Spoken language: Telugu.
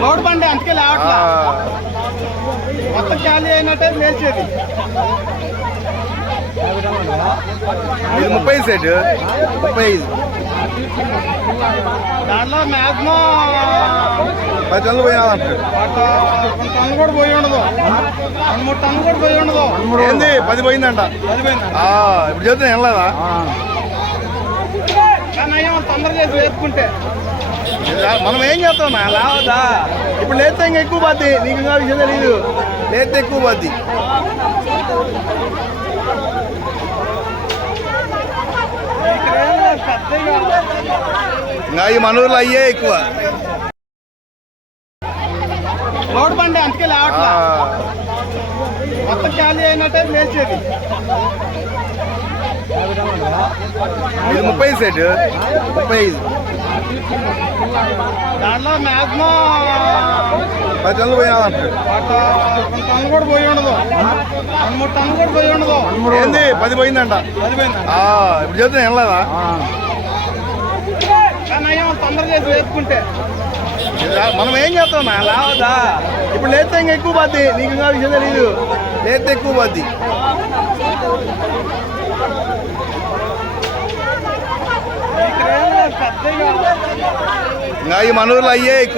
లోడ్ బండి అందుకే లేవట్లా. మొత్తం ఖాళీ అయినట్టే లేచేది ఇది ముప్పై ఐదు సెట్ ముప్పై ఐదు. దాంట్లో మ్యాక్సిమం పది టన్నులు పోయినా టన్ను కూడా పోయి ఉండదు. రెండు మూడు టన్ను కూడా పోయి ఉండదు. ఏంది? పది పోయిందంట. సరిపోయింది ఆ, ఇప్పుడు చెబుతున్నా వెళ్ళదా కానీ తొందర చేసి వేసుకుంటే. మనం ఏం చేస్తాం లావదా ఇప్పుడు లేస్తే ఇంకా ఎక్కువ పోద్ది. నీకు ఇంకా విషయం తెలియదు లేస్తే ఎక్కువ పెద్దగా ఇంకా ఈ మనూర్లో అయ్యే ఎక్కువ. లోడ్ బండి అందుకే లేవట్లా మొత్తం ఖాళీ అయినట్టే లేచేది ఇది ముప్పై సెట్ ముప్పై ఐదు. దాంట్లో మ్యాక్సిమం పది టన్నులు పోయినా టన్ను కూడా పోయి ఉండదు. మూడు టన్ను కూడా పోయి ఉండదు. ఏంది? పది పోయిందంట. సరిపోయింది ఆ, ఇప్పుడు చెబుతున్నా వెళ్ళదా తొందర చేసి వేసుకుంటే. మనం ఏం చేస్తాం లావదా? ఇప్పుడు లేస్తే ఇంకా ఎక్కువ పోద్ది. నీకు ఇంకా విషయం తెలియదు లేస్తే ఎక్కువ పోద్ది. नाही मानूरला ये एक